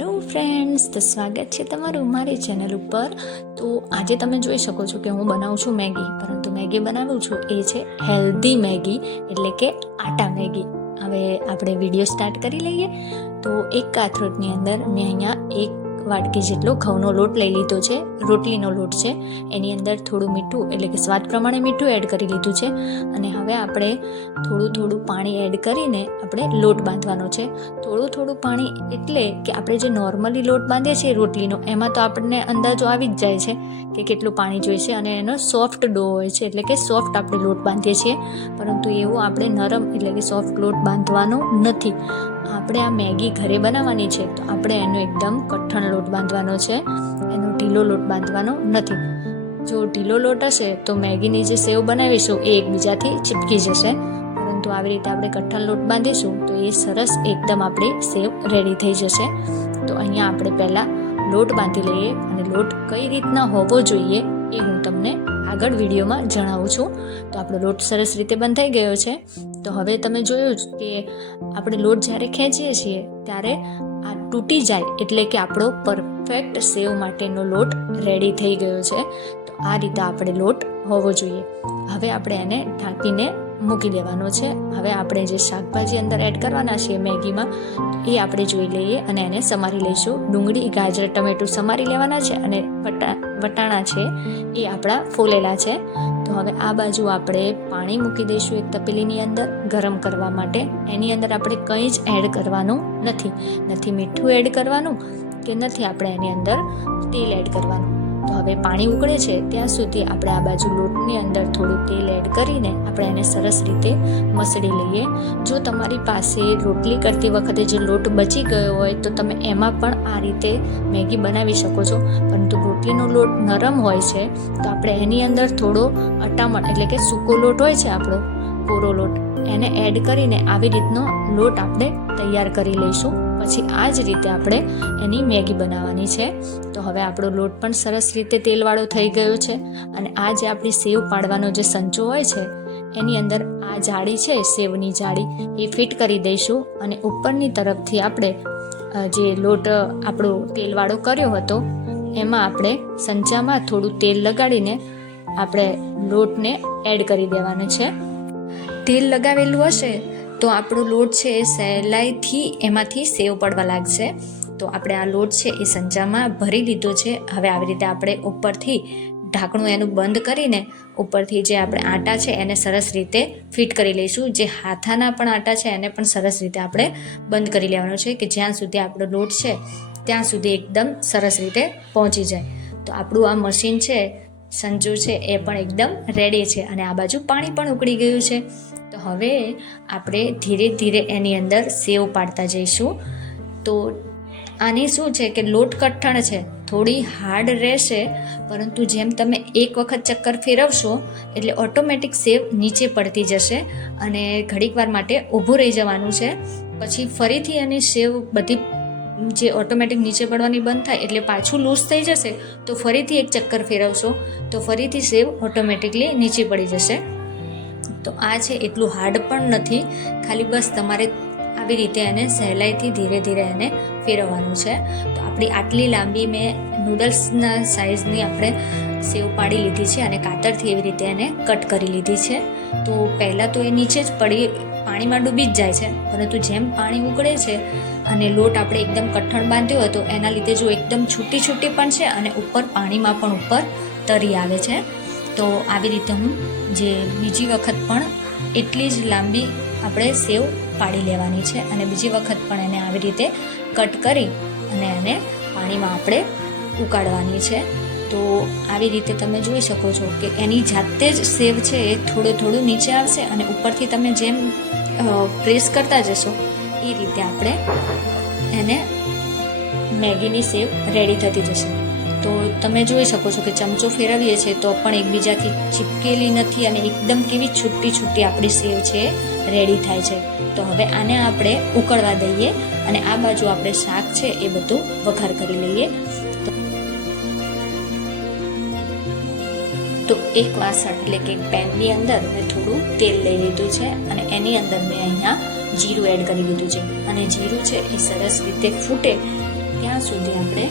Hello friends, તો સ્વાગત છે તમારું મારી ચેનલ ઉપર. તો આજે તમે જોઈ શકો છો કે હું બનાવું છું મેગી, પરંતુ મેગી બનાવું છું એ છે હેલ્ધી મેગી, એટલે કે આટા મેગી. હવે આપણે વિડીયો સ્ટાર્ટ કરી લઈએ. તો એક કાથરોટની અંદર મેં અહીંયા એક વાટકી જેટલો ઘઉંનો લોટ લઈ લીધો છે. રોટલીનો લોટ છે. એની અંદર થોડું મીઠું, એટલે કે સ્વાદ પ્રમાણે મીઠું એડ કરી લીધું છે. અને હવે આપણે થોડું પાણી એડ કરીને આપણે લોટ બાંધવાનો છે. થોડું પાણી એટલે કે આપણે જે નોર્મલી લોટ બાંધીએ છીએ રોટલીનો, એમાં તો આપણને અંદાજો આવી જ જાય છે કે કેટલું પાણી જોઈશે, અને એનો સોફ્ટ ડો હોય છે, એટલે કે સોફ્ટ આપણે લોટ બાંધીએ છીએ. પરંતુ એવો આપણે નરમ, એટલે કે સોફ્ટ લોટ બાંધવાનો નથી. આપણે આ મેગી ઘરે બનાવવાની છે, તો આપણે એનો એકદમ કઠણ લોટ બાંધવાનો છે, એનો ઢીલો લોટ બાંધવાનો નથી. જો ઢીલો લોટ હશે તો મેગીની જે સેવ બનાવીશું એ એકબીજાથી ચીપકી જશે. પરંતુ આવી રીતે આપણે કઠણ લોટ બાંધીશું તો એ સરસ એકદમ આપણી સેવ રેડી થઈ જશે. તો અહીંયા આપણે પહેલાં લોટ બાંધી લઈએ, અને લોટ કઈ રીતના હોવો જોઈએ એ હું તમને આગળ વિડીયોમાં જણાવું છું. તો આપણો લોટ સરસ રીતે બંધાઈ ગયો છે. તો હવે તમે જોયું કે આપણે લોટ જ્યારે ખેંચીએ છીએ ત્યારે આ તૂટી જાય, એટલે કે આપણો પરફેક્ટ સેવ માટેનો લોટ રેડી થઈ ગયો છે. તો આ રીતે આપણે લોટ હોવો જોઈએ. હવે આપણે એને ઢાંકીને મૂકી દેવાનો છે. હવે આપણે જે શાકભાજી અંદર એડ કરવાના છે મેગીમાં, એ આપણે જોઈ લઈએ અને એને સમારી લઈશું. ડુંગળી, ગાજર, ટમેટું સમારી લેવાના છે, અને વટાણા છે એ આપણા ફોલેલા છે. તો હવે આ બાજુ આપણે પાણી મૂકી દઈશું એક તપેલીની અંદર ગરમ કરવા માટે. એની અંદર આપણે કંઈ જ એડ કરવાનું નથી મીઠું એડ કરવાનું કે નથી આપણે એની અંદર તેલ એડ કરવાનું. તો હવે પાણી ઉકળે છે ત્યાં સુધી આપણે આ બાજુ લોટની અંદર થોડું તેલ એડ કરીને આપણે એને સરસ રીતે મસળી લઈએ. જો તમારી પાસે રોટલી કરતી વખતે જે લોટ બચી ગયો હોય તો તમે એમાં પણ આ રીતે મેગી બનાવી શકો છો. પરંતુ રોટલીનો લોટ નરમ હોય છે, તો આપણે એની અંદર થોડો અટામણ, એટલે કે સૂકો લોટ હોય છે આપણો કોરો લોટ, એને એડ કરીને આવી રીતનો લોટ આપણે તૈયાર કરી લઈશું. પછી આ જ રીતે આપણે એની મેગી બનાવવાની છે. તો હવે આપણો લોટ પણ સરસ રીતે તેલવાળો થઈ ગયો છે, અને આ જે આપણી સેવ પાડવાનો જે સંચો હોય છે એની અંદર આ જાળી છે, સેવની જાળી, એ ફિટ કરી દઈશું. અને ઉપરની તરફથી આપણે જે લોટ આપણો તેલવાળો કર્યો હતો એમાં આપણે સંચામાં થોડું તેલ લગાડીને આપણે લોટને એડ કરી દેવાનો છે. તેલ લગાવેલું હશે તો આપણો લોટ છે એ સહેલાઈથી એમાંથી સેવ પડવા લાગશે. તો આપણે આ લોટ છે એ સંચામાં ભરી લીધો છે. હવે આવી રીતે આપણે ઉપરથી ઢાંકણું એનું બંધ કરીને ઉપરથી જે આપણે આટા છે એને સરસ રીતે ફિટ કરી લઈશું. જે હાથાના પણ આટા છે એને પણ સરસ રીતે આપણે બંધ કરી લેવાનો છે, કે જ્યાં સુધી આપણો લોટ છે ત્યાં સુધી એકદમ સરસ રીતે પહોંચી જાય. તો આપણું આ મશીન છે, સંચો છે, એ પણ એકદમ રેડી છે, અને આ બાજુ પાણી પણ ઉકળી ગયું છે. તો હવે આપણે ધીરે ધીરે એની અંદર સેવ પાડતા જઈશું. તો આની શું છે કે લોટ કઠણ છે, થોડી હાર્ડ રહેશે, પરંતુ જેમ તમે એક વખત ચક્કર ફેરવશો એટલે ઓટોમેટિક સેવ નીચે પડતી જશે, અને ઘડીક વાર માટે ઊભું રહી જવાનું છે. પછી ફરીથી એની સેવ બધી જે ઓટોમેટિક નીચે પડવાની બંધ થાય એટલે પાછું લૂઝ થઈ જશે. તો ફરીથી એક ચક્કર ફેરવશો તો ફરીથી સેવ ઓટોમેટિકલી નીચે પડી જશે. તો આ છે એટલું હાર્ડ પણ નથી, ખાલી બસ તમારે આવી રીતે એને સહેલાઈથી ધીરે ધીરે એને ફેરવવાનું છે. તો આપણી આટલી લાંબી મેં નૂડલ્સના સાઇઝની આપણે સેવ પાડી લીધી છે, અને કાતરથી એવી રીતે એને કટ કરી લીધી છે. તો પહેલાં તો એ નીચે જ પાણીમાં ડૂબી જ જાય છે, પરંતુ જેમ પાણી ઉકળે છે અને લોટ આપણે એકદમ કઠણ બાંધ્યો હતો એના લીધે જો એકદમ છૂટી પણ છે, અને ઉપર પાણીમાં પણ ઉપર તરી આવે છે. તો આવી રીતે હું જે બીજી વખત પણ એટલી જ લાંબી આપણે સેવ પાડી લેવાની છે, અને બીજી વખત પણ એને આવી રીતે કટ કરી અને એને પાણીમાં આપણે ઉકાળવાની છે. તો આવી રીતે તમે જોઈ શકો છો કે એની જાતે જ સેવ છે એ થોડું નીચે આવશે, અને ઉપરથી તમે જેમ પ્રેસ કરતા જશો એ રીતે આપણે એને મેગીની સેવ રેડી થતી જશે. તો તમે જોઈ શકો છો કે ચમચો ફેરવીએ છીએ તો પણ એકબીજાથી ચીપકેલી નથી, અને એકદમ કેવી છૂટી આપણી સેવ છે રેડી થાય છે. તો હવે આને આપણે ઉકળવા દઈએ, અને આ બાજુ આપણે શાક છે એ બધું વઘાર કરી લઈએ. તો એક વાસણ, એટલે કે એક પેનની અંદર મેં થોડું તેલ લઈ લીધું છે, અને એની અંદર મેં અહીંયા જીરું એડ કરી લીધું છે. અને જીરું છે એ સરસ રીતે ફૂટે ત્યાં સુધી આપણે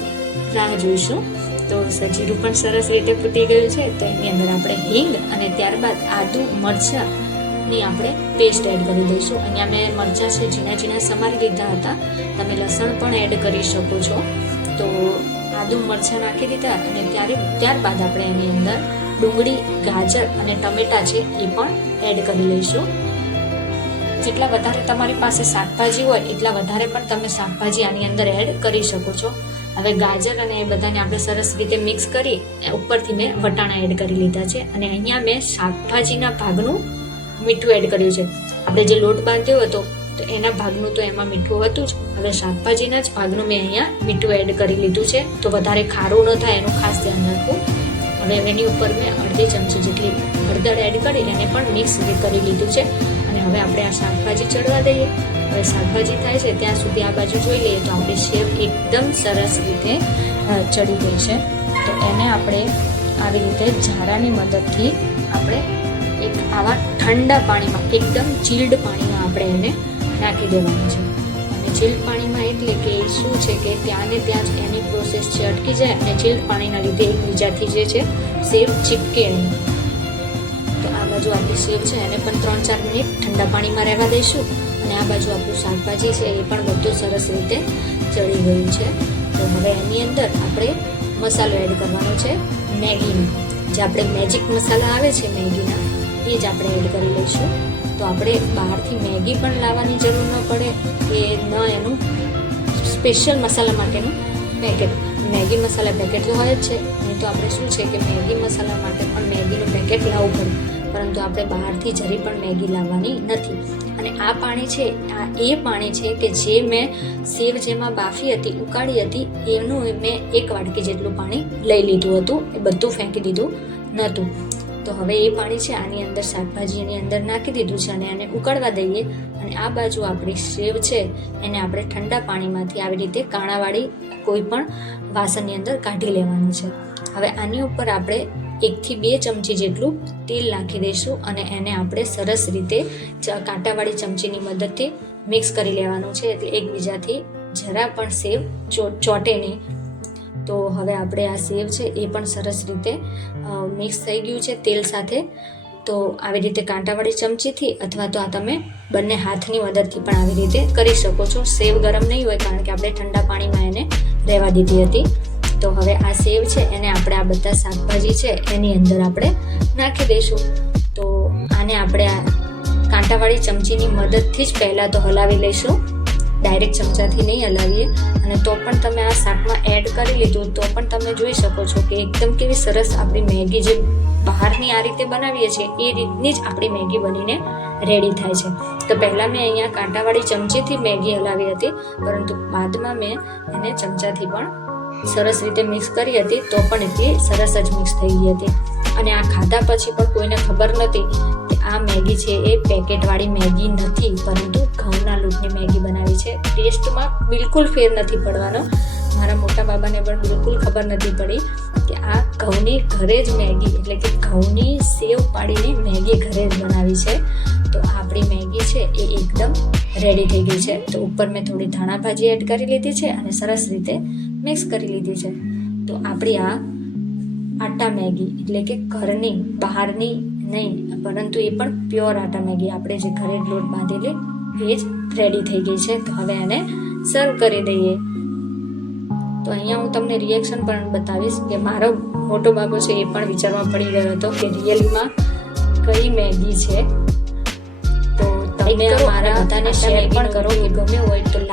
રાહ જોઈશું. તો જીરું પણ સરસ રીતે ફૂટી ગયું છે. તો એની અંદર આપણે હિંગ અને ત્યારબાદ આદુ મરચાંની આપણે પેસ્ટ એડ કરી દઈશું. અહીંયા મેં મરચાં છે ઝીણા ઝીણા સમારી લીધા હતા. તમે લસણ પણ એડ કરી શકો છો. તો આદુ મરચાં નાખી દીધા અને ત્યારબાદ આપણે એની અંદર ડુંગળી, ગાજર અને ટમેટાં છે એ પણ એડ કરી લઈશું. જેટલા વધારે તમારી પાસે શાકભાજી હોય એટલા વધારે પણ તમે શાકભાજી આની અંદર એડ કરી શકો છો. હવે ગાજર અને એ બધાને આપણે સરસ રીતે મિક્સ કરી ઉપરથી મેં વટાણા એડ કરી લીધા છે. અને અહીંયા મેં શાકભાજીના ભાગનું મીઠું એડ કર્યું છે. આપણે જે લોટ બાંધ્યો હતો તો એના ભાગનું તો એમાં મીઠું હતું જ. હવે શાકભાજીના જ ભાગનું મેં અહીંયા મીઠું એડ કરી લીધું છે. તો વધારે ખારું ન થાય એનું ખાસ ધ્યાન રાખવું. હવે એની ઉપર મેં અડધી ચમચી જેટલી હળદર એડ કરી એને પણ મિક્સ કરી લીધું છે. અને હવે આપણે આ શાકભાજી ચડવા દઈએ. હવે શાકભાજી થાય છે ત્યાં સુધી આ બાજુ જોઈ લઈએ તો આપણી સેવ એકદમ સરસ રીતે ચડી ગઈ છે. તો એને આપણે આવી રીતે ઝારાની મદદથી આપણે એક આવા ઠંડા પાણીમાં, એકદમ ચીલ્ડ પાણીમાં આપણે એને નાખી દેવાનું છે. અને ચીલ્ડ પાણીમાં એટલે કે શું છે કે ત્યાં ને ત્યાં જ એની પ્રોસેસ છે અટકી જાય અને ચીલ્ડ પાણીના લીધે એકબીજાથી જે છે સેવ ચીપકે નહીં. તો આ બાજુ આપણી સેવ છે એને પણ 3-4 મિનિટ ઠંડા પાણીમાં રહેવા દઈશું. અને આ બાજુ આપણું શાકભાજી છે એ પણ બધું સરસ રીતે ચડી ગયું છે. તો હવે એની અંદર આપણે મસાલો એડ કરવાનો છે મેગીનો. જે આપણે મેજિક મસાલા આવે છે મેગીના એ જ આપણે એડ કરી લઈશું. તો આપણે બહારથી મેગી પણ લાવવાની જરૂર ન પડે કે ન એનું સ્પેશિયલ મસાલા માટેનું પેકેટ. મેગી મસાલા પેકેટ તો હોય જ છે. નહીં તો આપણે શું છે કે મેગી મસાલા માટે પણ મેગીનું પેકેટ લાવવું પડે. પરંતુ આપણે બહારથી જરી પણ મેગી લાવવાની નથી. અને આ પાણી છે આ એ પાણી છે કે જે મેં સેવ જેમાં બાફી હતી, ઉકાળી હતી, એનું મેં 1 વાટકી જેટલું પાણી લઈ લીધું હતું. એ બધું ફેંકી દીધું નહોતું. તો હવે એ પાણી છે આની અંદર શાકભાજીની અંદર નાખી દીધું છે અને એને ઉકળવા દઈએ. અને આ બાજુ આપણી સેવ છે એને આપણે ઠંડા પાણીમાંથી આવી રીતે કાણાવાળી કોઈ પણ વાસણની અંદર કાઢી લેવાનું છે. હવે આની ઉપર આપણે 1 થી 2 ચમચી જેટલું તેલ નાખી દઈશું અને એને આપણે સરસ રીતે કાંટાવાળી ચમચીની મદદથી મિક્સ કરી લેવાનું છે. એટલે એકબીજાથી જરા પણ સેવ ચોટે નહીં. તો હવે આપણે આ સેવ છે એ પણ સરસ રીતે મિક્સ થઈ ગયું છે તેલ સાથે. તો આવી રીતે કાંટાવાળી ચમચીથી અથવા તો આ તમે બંને હાથની મદદથી પણ આવી રીતે કરી શકો છો. સેવ ગરમ નહીં હોય કારણ કે આપણે ઠંડા પાણીમાં એને રહેવા દીધી હતી. તો હવે આ સેવ છે એને આપણે આ બધા શાકભાજી છે એની અંદર આપણે નાખી દઈશું. તો આને આપણે આ કાંટાવાળી ચમચીની મદદથી જ પહેલાં તો હલાવી લઈશું. ડાયરેક્ટ ચમચાથી નહીં હલાવીએ. અને તો પણ તમે આ શાકમાં એડ કરી લીધું તો પણ તમે જોઈ શકો છો કે એકદમ કેવી સરસ આપણી મેગી જે બહારની આ રીતે બનાવીએ છીએ એ રીતની જ આપણી મેગી બનીને રેડી થાય છે. તો પહેલાં મેં અહીંયા કાંટાવાળી ચમચીથી મેગી હલાવી હતી, પરંતુ બાદમાં મેં એને ચમચાથી પણ સરસ રીતે મિક્સ કરી હતી તો પણ એટલી સરસ જ મિક્સ થઈ ગઈ હતી. અને આ ખાધા પછી પણ કોઈને ખબર નહોતી કે આ મેગી છે એ પેકેટવાળી મેગી નથી, પરંતુ ઘઉંના લોટની મેગી બનાવી છે. ટેસ્ટમાં બિલકુલ ફેર નથી પડવાનો. મારા મોટા બાબાને પણ બિલકુલ ખબર નથી પડી કે આ ઘઉંની ઘરે જ મેગી એટલે કે ઘઉંની સેવ પાડીને મેગી ઘરે જ બનાવી છે. તો આપણી મેગી છે એ એકદમ રેડી થઈ ગઈ છે. તો ઉપર મેં થોડી ધાણા ભાજી એડ કરી લીધી છે અને સરસ રીતે મિક્સ કરી લીધી છે. તો આપણી આ આટા મેગી એટલે કે ઘરની, બહારની નહીં, પરંતુ એ પણ પ્યોર આટા મેગી આપણે જે ઘરે લોટ બાંધેલી એ જ રેડી થઈ ગઈ છે. તો હવે એને સર્વ કરી દઈએ. તો અહીંયા હું તમને રિએક્શન પણ બતાવીશ કે મારો મોટો બાબો છે એ પણ વિચારમાં પડી ગયો હતો કે રિયલમાં કઈ મેગી છે. તો તમે મારા બધાને શેર પણ કરો કે ગમ્યું હોય તો લાઈક